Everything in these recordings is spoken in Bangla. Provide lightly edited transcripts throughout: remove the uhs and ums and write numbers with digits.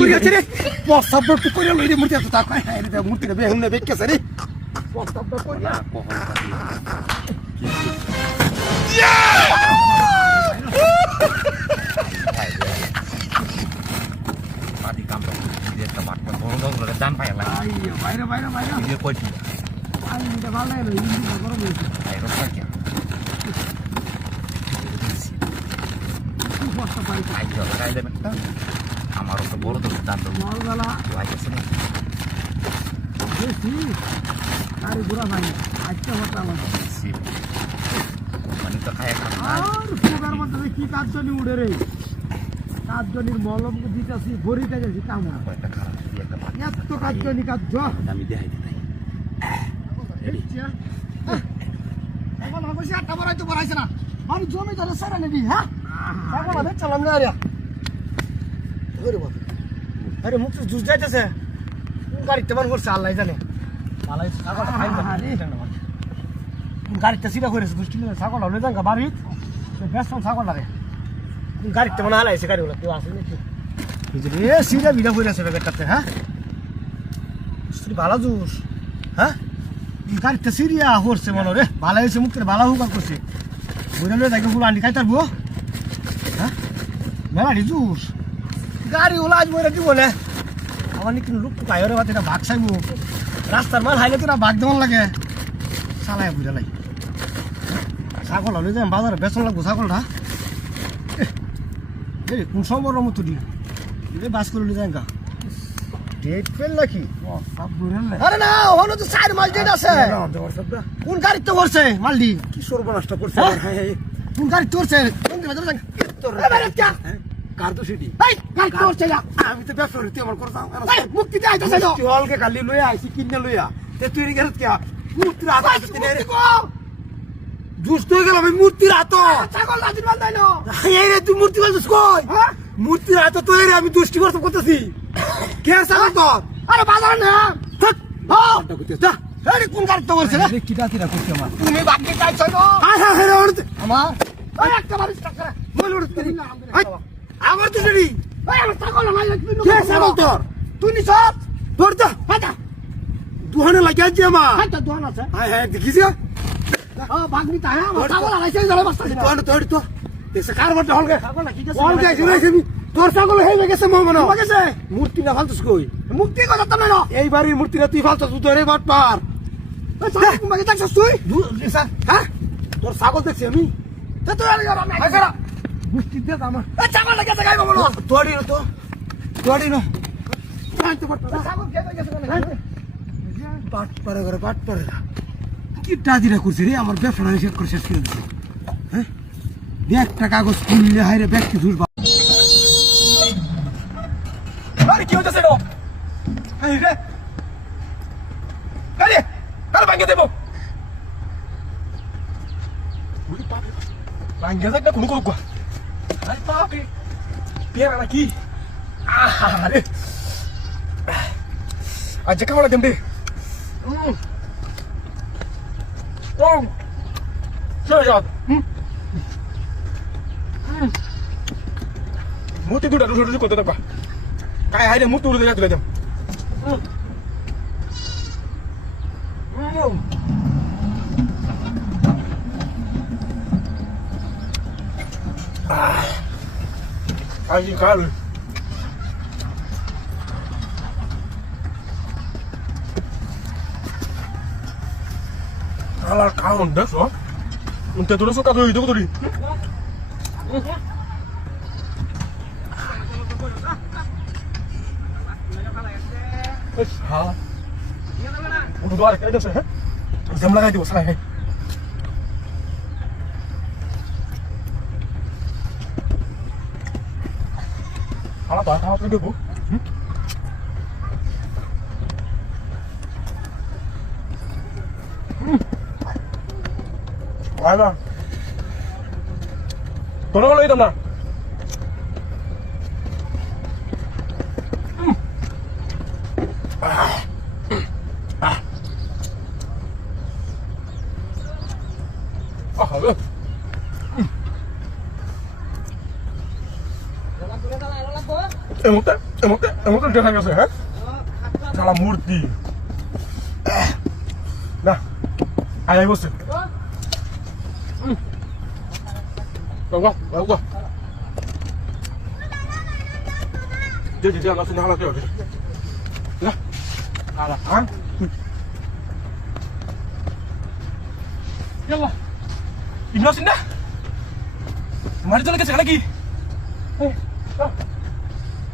করিয়াছে রে প্রস্তাব তো করিয়া লইরে মূর্তি তো তা কয় রে মূর্তিটা বেহুন না বেকেছে রে প্রস্তাব করিয়া মাটি কাম তো একটা বাটটা বড় ধরে দান পায় না বাইরে বাইরে বাইরে এই কইছি আইটা ভালো লাগে ইঞ্জিন গরম হয়েছে এই রকম কি প্রস্তাব পাই আই তো লাগাই দেবেন আমারও তো বড় ধরে দান দেবো মালগালা লাগাইছে না বেশি আরে বুড়া ভাই আজকে হতা আমার মানে তো খায় খান আর সুগার মধ্যে কি কাজজনি উড়ে রে কাজজনির মলম দিতেছি ভরিতে গেছি কামড় একটা খারাপ একটা বাট এত কাজজনি কাজ আমি দেখাই দিই এখন অবশ্যই আটটা বড়াই তো বড়াইছে না মানে জমি ধরে সারা নেবি হ্যাঁ এখন আরে চালাম না আরে ওরে বাবা আরে মুখ তো জুস যাইতেছে গাড়িতে মান করছে আল্লাহ জানে আল্লাহ ছাগল খাইল গাড়িতে সিধা করেছে দুষ্টি মিলে ছাগল হলে যান বাড়ি ব্যস্ত ছাগল লাগে গাড়িতে মনে হালাইছে গাড়িগুলো কেউ আসে নাকি বুঝলি এ সিধা বিধা করেছে ব্যাগটাতে হ্যাঁ ভালো জুস হ্যাঁ গাড়িতে সিরিয়া করছে মনে রে ভালো হয়েছে মুখের ভালো হুকার করছে বুঝলে দেখে ফুল আনি খাই তারবো হ্যাঁ মেলাডি জুস গাড়ি ওলা আজ বইরা দিব না আমার কিন্তু লোক তো কায়রে বাতে ভাগ চাইবো রাস্তার মাল হাইলে তোরা ভাগ দেওয়ার লাগে চালাই বুঝা লাগে ছাগল হলে যাই বাজারে বেচন লাগবো ছাগলটা কোন সময় মতো দিন বাস করে যাই গা ডেট ফেল নাকি আরে না হলো তো 4 মাস ডেট আছে কোন গাড়িতে করছে মালডি কি সর্বনাশটা করছে কোন গাড়িতে করছে কোন দিন যাবেন তোর কার তো সিটি এই কার করছে আমি তো ব্যবসা করতে আমার করতাম মুক্তি দে আইতাছে না তুই অলকে খালি লইয়া আইছি কিনে লইয়া তে তুই রে গেলত কি মূর্তি রাত আছে রে জুস তো গেল আমি মূর্তি রাত ছাগল রাজিন বাল দাইলো এই রে তুই মূর্তি বাল কই মূর্তি রাত তো রে আমি দুষ্টি করতেছি কে ছাগল তোর আরে বাজার না থাক হ্যাঁ যা আরে কোন গাড়ি তো করছে রে কিটা কিটা করছে আমার তুমি বাকি চাইছো না হ্যাঁ হ্যাঁ রে ওড়তে আমার ওই একটা বাড়ি স্টাক করে বল উড়তে না আমার তো জেরি ওই আমার ছাগল নাই কে ছাগল তোর তুই নি সব তোর তো হাটা দুহানে লাগিয়া যে মা হাটা দুহান আছে হ্যাঁ হ্যাঁ দেখিস বাগনি তা হ্যাঁ আমার ছাগল আইছে জলে বসতা তোর তো এসে কার বড় হল গে ছাগল কি গেছে হল গেছে রে তোর ছাগল হয়ে গেছে মনে হয়ে গেছে মূর্তি না ফালতুস কই মূর্তি কথা তো না এই বাড়ির মূর্তি না তুই ফালতুস তুই ধরে বাট পার ছাগল কুমাকে দেখছস তুই হ্যাঁ তোর ছাগল দেখছি আমি তে তুই আর আমি আইছরা মূর্তি দে আমার এ ছাগল লাগেছে গায় বলো তোড়ি না তো বাট ছাগল খেয়ে গেছে বাট পারে করে বাট পারে কি দাদিরা করছে রে আমার ব্যবসা নিষেধ করে শেষ করে দিছে হ্যাঁ একটা কাগজ খুললে হাইরে ব্যক্তি ধুরবা আরে কি হচ্ছে রে এই রে আরে কার ভাঙে দেব ওই পাপে ভাঙে যাক না কোনো করব আরে পাপে পেরা নাকি আরে আজ কেমন লাগেন রে শেষত মূর্তি দুটা রুসুরুসু করতে থাকবা काय हाय रे मूर्ती उडून तुला तुला 아니 가을 알아 가운데 서 운때 들어서 가도 이거 들이 हाँ उनको द्वारा क्या जैसे है जम लगाई थी वो सारा है हाँ तो हाँ तो देखो आया दोनों को ले दम ना 먹다 এমন দেখা গেছে হ্যাঁ শালা মূর্তি না আয় বসে বাবা বাবা যে Allah sini halak ya lah alahan ya Allah Ibnu Sinda mari চলে গেছে নাকি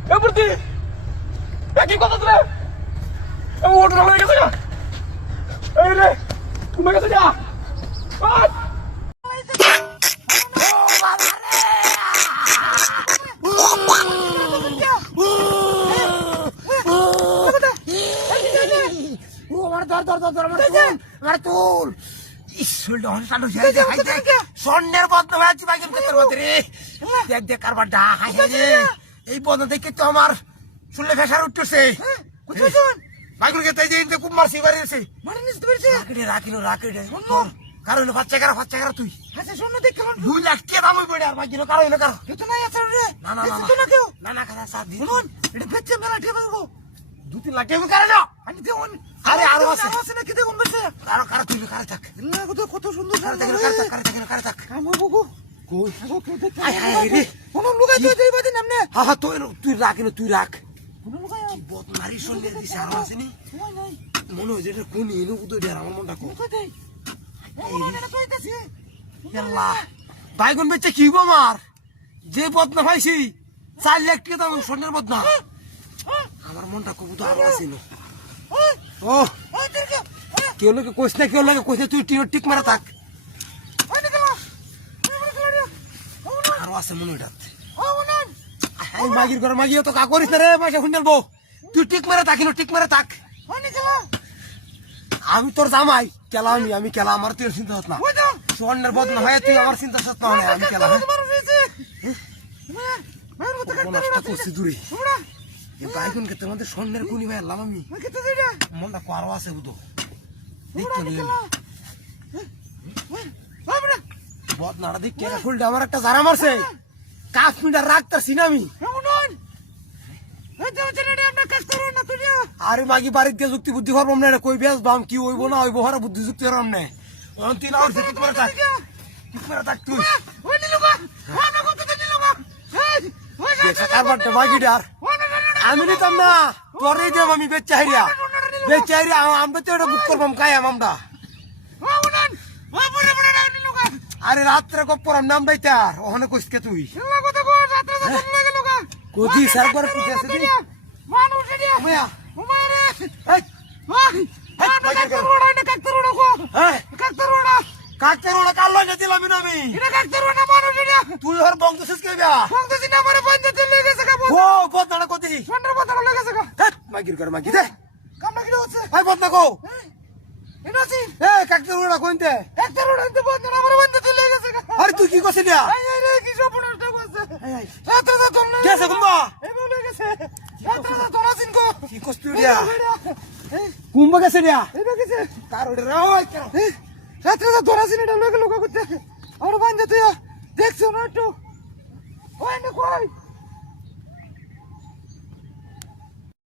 berhenti কি কথা তুলে ওটা হয়ে গেছে এই রে তুমি গেছে যা স্বর্ণের বদনাম হয়েছে বাইকের ভেতর মধ্যে রে দেখ দেখ কারবার ডা হাই হাই রে এই বদনা দেখে তো আমার শুনলে ফেসার উঠতেছে বাইকের খেতে যে খুব মারছি বাড়ি এসে মারি নিতে পেরেছে রাখিলো কারণ বাচ্চা কারা তুই আচ্ছা শোন দেখ 2 লাখ টাকা দাম পড়ে আর বাইকের কারো হলো কারো তো নাই আছে রে না কেউ না খারাপ সাথ দিন এটা বেচে মেলা ঠিক আছে গো 2-3 লাখ টাকা কারণ আমি দেন আরে আরো আছে নাকি দেখুন বেচে কারো তুই কারো থাক না কত সুন্দর কারো থাক আমি বগো কই কে দেখ আই রে কোন লুকাই তুই বাদি নামনে হ্যাঁ তুই রাখ কোন লুকাই বদমারি শুনলে দিছ আর আসেনি নাই মনে হয় যেটা কোন ইনো উদো দেয়ার আমার মনটা কো কই বাইগুন বেচে কি গো মার যে বদনা পাইছি 4 লাখ টাকা দাম স্বর্ণের বদনা আমার মনটা খুব উদার আছিল ও কেউ লোকে কইস না তুই টিক মারা থাক আরো আছে মনে ওটা এই মাগির ঘর মাগিও তো কা করিস না রে পয়সা শুনল বউ তুই টিক মারা থাক আমি তোর জামাই কেলা আমি কেলা আমার তোর চিন্তা হত না স্বর্ণের বদনা হয় তুই আমার চিন্তা হত না আমি কেলা নষ্ট করছি দূরে এই বাইকুন কে তোমাদের স্বর্ণের গুণী ভাই আল্লাহ আমি মনটা আরো আছে বুঝো দেখতে নিয়ে বদনাটা দিক কেলা ফুলটা আমার একটা জারা মারছে কাজ মিটার রাখতাছি না আমি আরে মাগি বাড়ির দিয়ে যুক্তি বুদ্ধি করবাম না কই বেশ বাম কি হইব না হইব হারা বুদ্ধি যুক্তি করবাম না অন্তিন আর থেকে তোমার কাজ তোমার কাজ তুই ওই নিলুগা ওনা কত নিলুগা ওই কারবারটা মাগিডার আমি নিতাম না তোরে দেব আমি বেচাইরিয়া আমরা তো এটা বুক করবাম কায়াম আমরা আরে রাত্রে কপরাম নাম দাইতা ওখানে কইসকে তুই কোদি সারবার পুজে আছে দি মানুষ রে মায়া মায়া রে কাকতেরোড়া কাল লগে দিলাম আমি এটা কাকতেরোড়া মানুষ রে তুই হর বংশস কে বিয়া বংশস না আমারে পঞ্চায়েত লয়ে গেছে কা ও বদনা কোদি সন্ডার বদনা লয়ে গেছে কা মাগির করে মাগি দে কাম মাগি হচ্ছে ভাই বদনা কো এনাছি এ কাকতেরোড়া কইতে কাকতেরোড়া ইনতে বদনা আমারে পঞ্চায়েত লয়ে গেছে কা আরে তুই কি কইছিস দিয়া এই রে কি সপনটা কইছে এই রাত্রে তো তোর গেছে কুম্বা এই বলে গেছে রাত্রে তো তোর আছিন কো কি কইছিস দিয়া কুম্বা গেছে দিয়া এটা গেছে তার ওরে রাই কেন রাত্রে তো তোর আছিন এটা লগে লোকা করতে আর বান্ধে তুই দেখছ না একটু ওই না কই